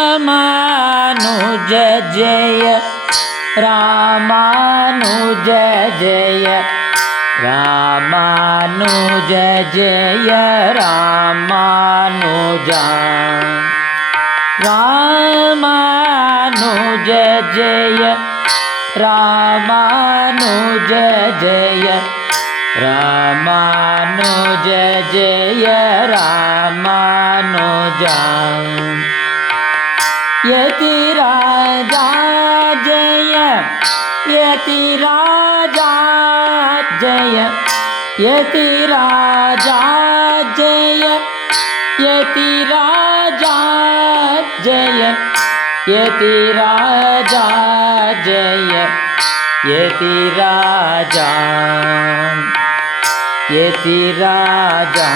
Ramanuj Jai Ramanuj Jai Ramanuj Jai Ramanuja Ramanuj Jai Ramanuj Jai Ramanuj Jai Ramanuja Yatiraja Jai Yatiraja Jai Yatiraja Jai Yatiraja Jai Yatiraja Jai Yatiraja Yatiraja